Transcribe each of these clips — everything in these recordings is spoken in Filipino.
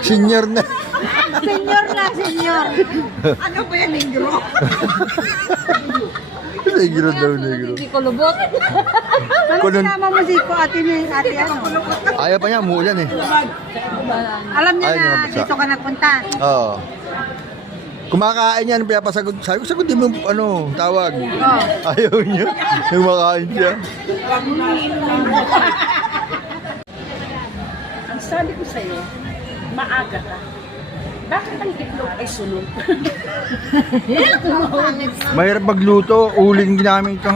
Senior na. Senyor na, senyor. Ano ba yan, negro? Negro daw, negro. Hindi ko lubot. Ano Kulon. sinama mo si ko ate ano? Ayaw pa niya, umuulan eh. Alam niya Ayaw niya na mabasa. dito ka nagpunta. Oo. Kumakain yan, pinapasagot. Sabi ko, sagutin mo, ano, tawag. Ayaw niya. Kumakain siya. Ang sabi ko sa'yo, maaga ka. Bakit ang itlog ay sunod? Mahirap magluto, uling ginamit ito.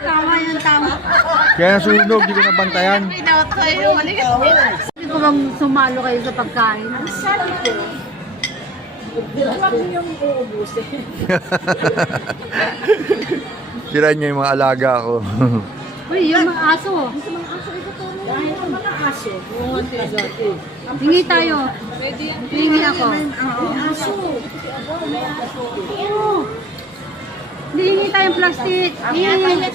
Tama yun, tama. Kaya sunog, di ko nabantayan. Hindi ko bang sumalo kayo sa pagkain? Ang sabi ko, huwag niyong uubusin. Sira niya yung mga alaga ko. Uy, yung mga aso. Dahil ang mga aso, Hingi tayo. Hingi ako. aso, Hindi, hingi tayong plastic. Hingi.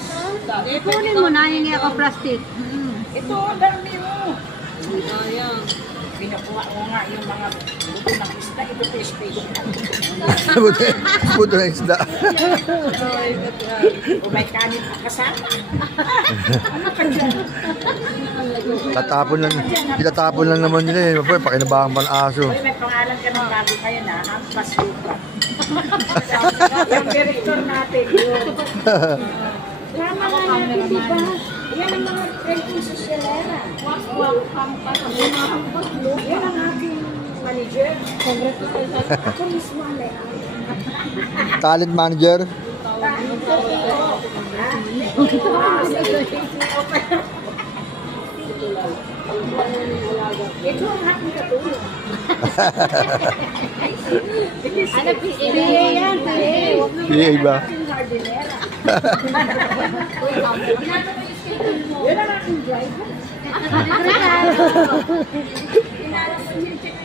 Kunin mo na, hingi ako plastic. ito, dami mo. Pinakuha ko nga yung mga buto ng isda, ito po spaghetti. Puto na isda. O may kanin pa kasama. Ano ka dyan? Itatapon lang naman nila eh. Pakinabahan pa ng aso. Uy, may pangalan ka ng bago kayo na, Hampas Lupa. Yung director natin, yun. Tama nga natin, di ba? Yan ang mga trending sosyalera. Yan ang aking manager. Ako mismo ang layout. Talent manager. Ito ang aking katulong. Ano, PA yan, PA. PA ba? Aking hardinera. Yan ang aking driver.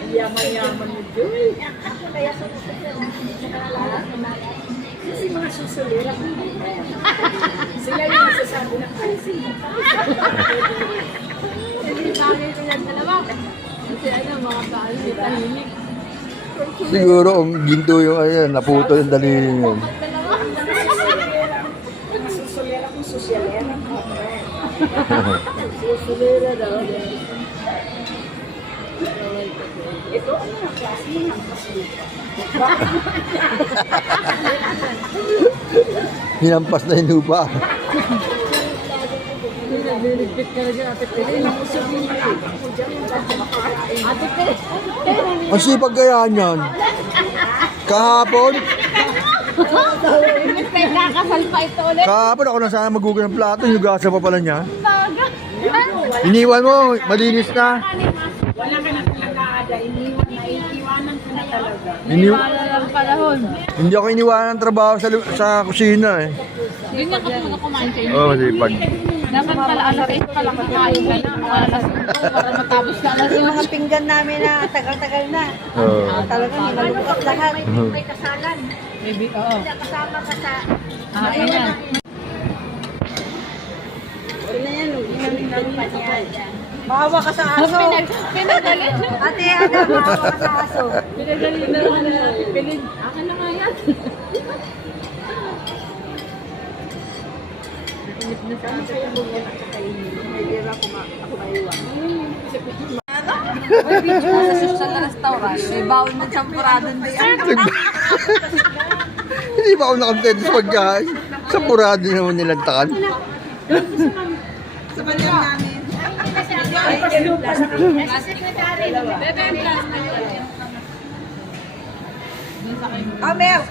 Yaman-yaman mo, Joy. Ako kaya sa kasi mga susulira. Sila yung masasabi ng kasi. Hindi bagay ko yan dalawa. Kasi ano, mga kaali, tahimik. Siguro ang ginto yung ayun, naputo yung daliri niya. Mga susulira kung sosyalera. Susulira daw. Ito, ano ang klase ng hampas lupa? Hinampas na yung lupa. Nabiligpit ka na dyan, Ate Pelin. Ate Pelin. Ang sipag kaya niyan. Kahapon, Kakasal pa ito ulit. kahapon ako na sana magugol ng plato, hugasan pa pala niya. Baga. Iniwan mo, malinis na. Wala ka na talaga, iniiwanan ko na talaga. Wala lang panahon. Hindi ako iniwanan ng trabaho sa kusina eh. Yun nga kasi mga kumain kayo. Oo, masipag. Dapat pala alas 8 pa lang kakain ka na. O alas 8 para matapos ka alas 8. Yung mga pinggan namin na tagal-tagal na. Oo. Talagang hinalukot lahat. May kasalan. Maybe, oo. Kasama ka sa... Ayan. Maawa ka sa aso. Pinagalit. Ate, aga, maawa ka sa aso. Pinagalit na lang na. Pilig. Akin na nga yan. Inip na sa aso. May video ka sa social na restaurant. May bawal na champurado na yan. Hindi ba ako nakontento sa pagkain? Sa purado naman nilantakan. Sa banyan namin. Amer!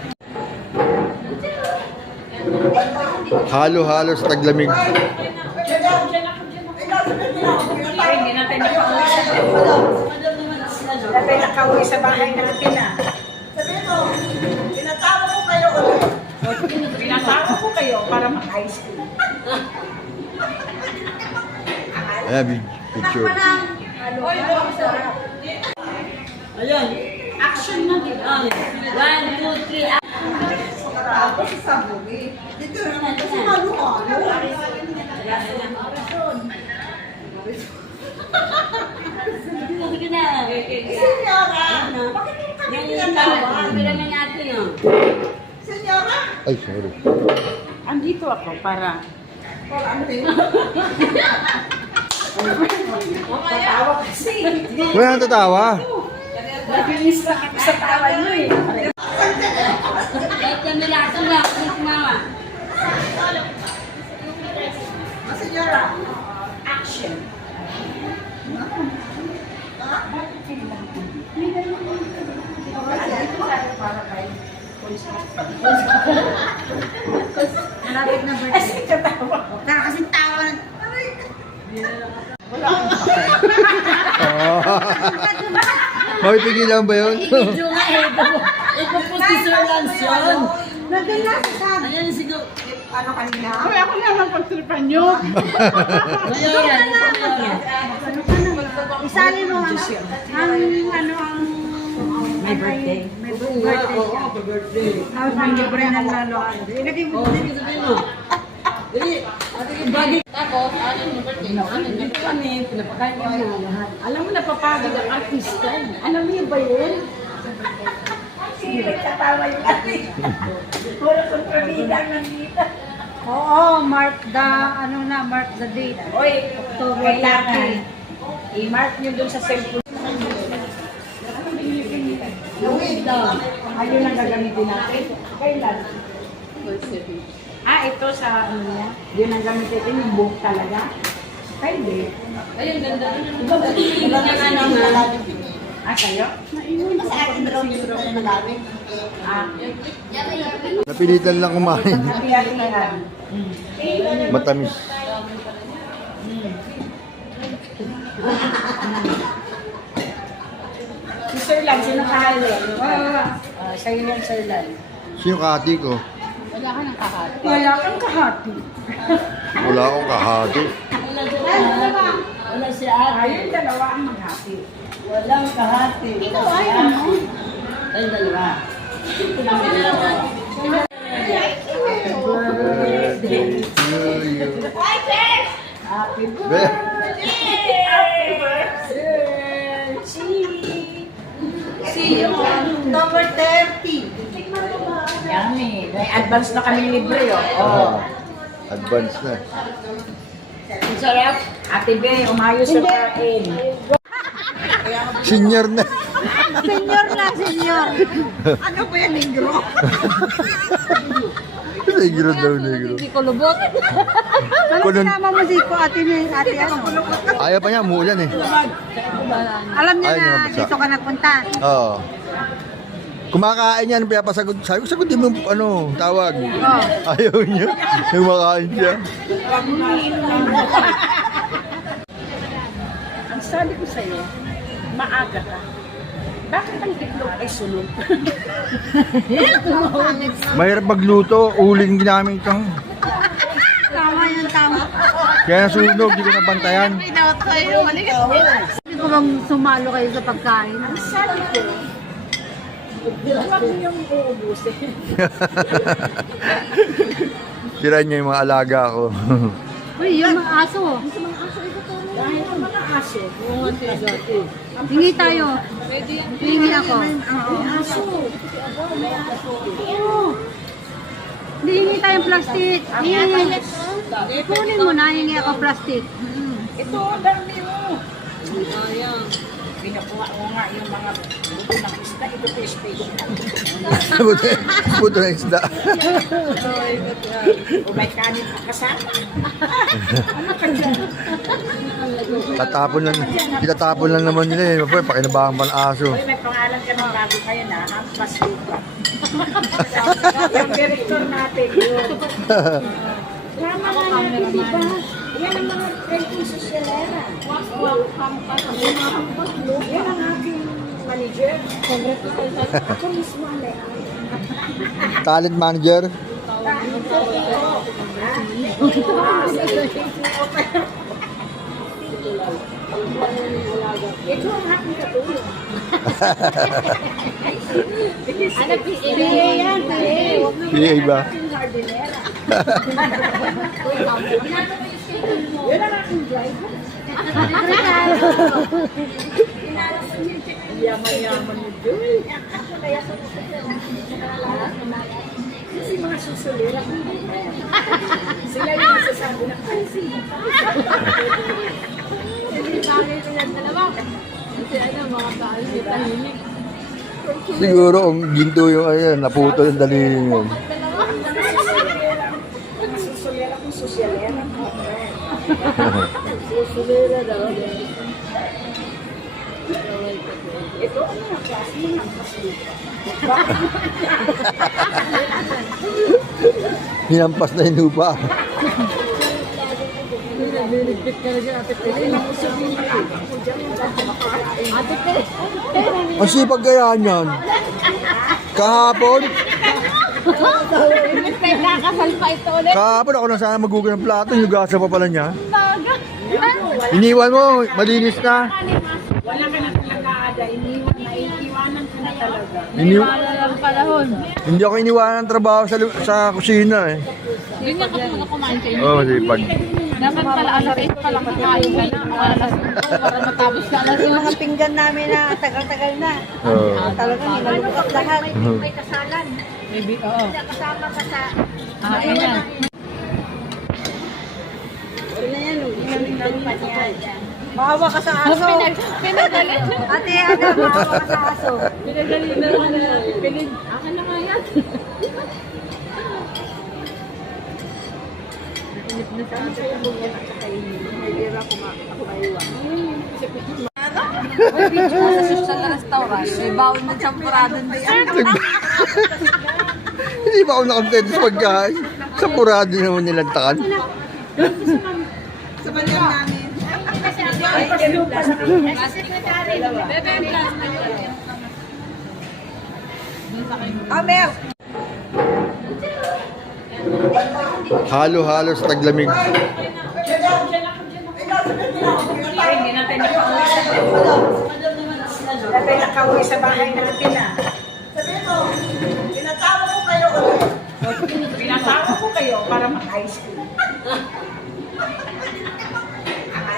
Halo-halo sa taglamig. Hindi natin nakauwi sa bahay natin na. Pinatawa ko kayo para mag-ice cream. Ayan, picture. Ayan. Action na din. 1, 2, 3, Tapos sa buwi. Dito naman kasi maluhalo. Sige na. Ay, sorry. Andito ako para... Tatawa kasi. Wala nang tatawa. Nabinis lang ako sa tawa nyo eh. Action. Malapit na birthday. Nakakasing tawa na. Hoy, pigilan ba yun? Nandun na si Sam. Ayan, siguro. Ano kanina? Ay, ako naman pagtripan nyo. Ngayon yan. Isali mo ang May birthday. May birthday siya. Tapos may libre ng lalo. Ilagay mo din. Tapos, ano yung birthday? Dito kami, pinapakain kami ng lahat. Alam mo, napapagod ang artista. Alam niyo ba yun? Sige, katawa yung ate. Puro kontrabidang nandito. Oo, mark the date. Oy, October kailangan 30. i-mark nyo dun sa cellphone. Ayun ang gagamitin natin. Kailan? Ito sa ano niya. Yun ang gamitin natin, yung book talaga. Pwede. Ayun, ganda. Kayo? Napilitan lang kumain. Hati-hatihan. Matamis. Si Sir Lan, sino kahali? Sa'yo yan, Sir Lan. Sino kahati ko? Wala ka ng kahati. Wala kang kahati. Wala akong kahati. Wala si ate. Ayun, dalawa ang maghati. Walang kahati. Ikaw, ayaw mo. Ayun, dalawa. Birthday to you. Happy Be, Happy birthday! See you. October 30. Yummy. May advance na kami libre, oh. advance na. Ang sarap. Ate Be, umayos sa kain. Senior na. Senyor na, senyor. Ano ba yan, negro? Negro daw, negro. Hindi ko lubot. Ano Kunun- sinama mo si ate ano? Ayaw pa niya, umuulan eh. Alam niya Ayaw niya na mabasa. dito ka nagpunta. Oo. Kumakain yan, pinapasagot. Sabi ko, sagutin mo, ano, tawag. Ayaw niya. Kumakain siya. Ang sabi ko sa'yo, maaga ka. Bakit ang itlog ay sunod? Mahirap magluto, uling ginamit kang. Tama yun, tama. Kaya nasunog, di ko nabantayan. Hindi ko bang sumalo kayo sa pagkain? Ang sabi ko, huwag mo yung uubusin. Sira niya yung mga alaga ko. Uy, yung mga aso. Dahil ang mga aso, Hingi tayo. Hingi ako. aso. Hindi, hingi tayong plastic. Hingi. Kunin mo na, hingi ako plastic. Ito, ang dami mo. Pinakuha ko nga yung mga buto ng isda. Ito po ispedo. Puto na isda. O may kanin pa kasama. Ano ka dyan? Itatapon lang naman nila eh. Pakinabahan pa ng aso. Uy, may pangalan ka ng bago kayo na, Hampas Lupa. Yung director natin, yun. Tama nga natin, di ba? Yan ang mga trending sosyalera. Yan ang aking manager. Ako mismo ang lahat. Talent manager. Ito ang aking katulong. Ano, PA? Yan, PA ba? aking hardinera. Yan ang aking driver. Yaman-yaman mo doon. Kaya sa kasi mga susulira. Sila yung masasabi ng kasi. Hindi bagay ko yan dalawa. Kasi ano, mga kaali, tahimik. Siguro ang ginto yung ayan, naputol yung daliri yun. Mga susulira kung susulira. Susulira daw. Ito, ano yung klase mo ng paslita? Hinampas na yung lupa. Binigpit ka na dyan, Ate Pili. Ate Pili. Ang sipag kaya niyan. Kahapon, Nakakasal pa ito ulit. kahapon ako na sana magugas ng plato, hugasan pa pala niya. Baga. Iniwan mo, malinis na. Wala ka na talaga, naiiwanan ka na talaga. Wala lang panahon. Hindi ako iniwanan ng trabaho sa kusina eh. Yun nga kasi mga kumain kayo. Oo, masipag. Dapat pala alas 8 pa lang kakain ka na. Alas 5 para matapos ka alas Yung mga pinggan namin na tagal-tagal na. Oo. Talagang nilalukot lahat. May kasalan. Maybe, oo. Kasama ka sa... Ayan. Maawa ka sa aso. Pinagaling. Ate Aga, maawa ka sa aso. Pinagaling na lang na. Pinig. Akin na nga yan. Nainip na sa akin. Sa social na restaurant, may bawal na champurado na yan. Hindi ba ako nakontento sa pagkain? Sa purado naman nilantakan. Sa banyan namin. Amel! Halo-halo sa taglamig. Hindi natin nakauwi sa bahay natin ah. Pinatawa ko kayo para mag-ice cream.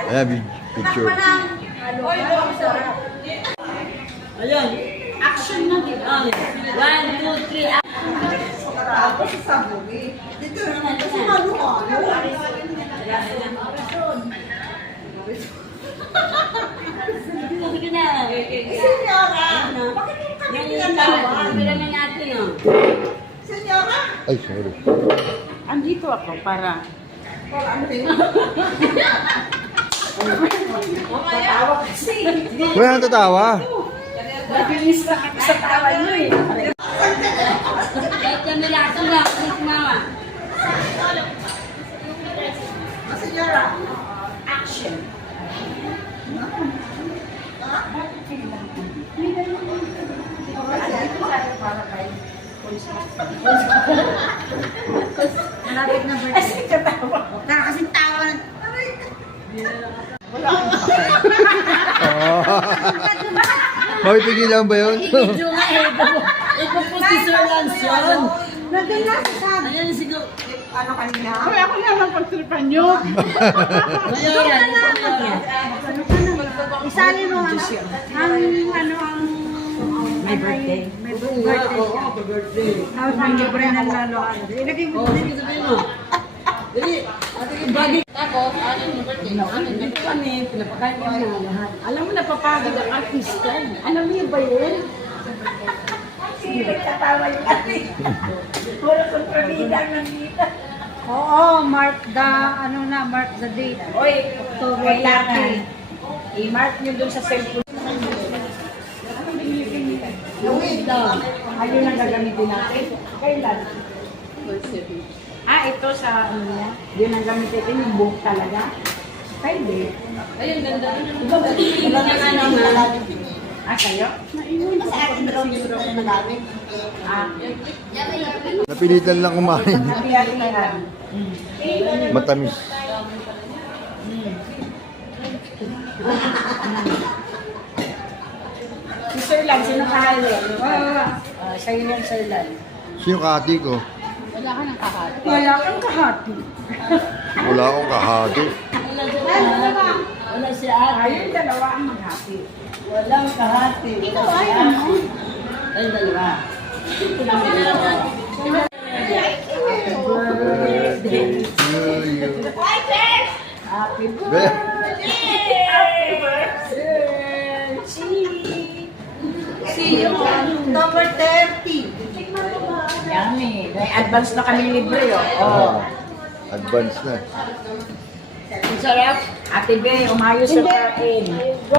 Ayan, picture. Ayan. Action na din. 1, 2, 3, Ay, sorry. andito ako para... Tatawa kasi. Wala nang tatawa. Nabinis lang ako sa tawa nyo eh. Kahit kami lahat na, mama. Action. Malapit na birthday. Nakakasing tawa na. Hoy, pigilan ba yun? Video nga eh. Ipupus si Sir Lance yun. Nandun na sa sabi. Ayan siguro. Ano kanina? Ay, ako na lang pagtripan nyo. Ngayon yan. Isali mo ang may birthday. May birthday siya. Tapos may libre ng lalo. Ilagay mo din. Tapos, ano yung birthday? Dito kami, pinapakain kami ng lahat. Alam mo, napapagod ang artista. Alam niyo ba yun? Sige, nagtatawa yung ate. Puro kontrabida ang nandito. Oo, mark the date. Oy, October kailangan 30. i-mark nyo dun sa cellphone. Ayun ang gagamitin natin. Kailan? Ito sa ano niya. Yun ang gamitin. Yung book talaga. Pwede. Ayun, ganda. Kayo? Sa akin daw dito na nagamit. Napilitan lang kumain. Piyalihan. Matamis. Si Sir Lan, sino kahalo? Sa'yo yan, Sir Lan. Sino kahati ko? Wala ka ng kakati. Wala kang kahati. Wala akong kahati. Wala si ate. Ayun, dalawa ang maghati. Walang kahati. Ikaw ayaw mo. Ayun, dalawa. Birthday to you. Happy Be, See you. Number 30. Yummy. May advance na kami libre, oh. advance na. Ang sarap. Ate Be, umayos sa kain.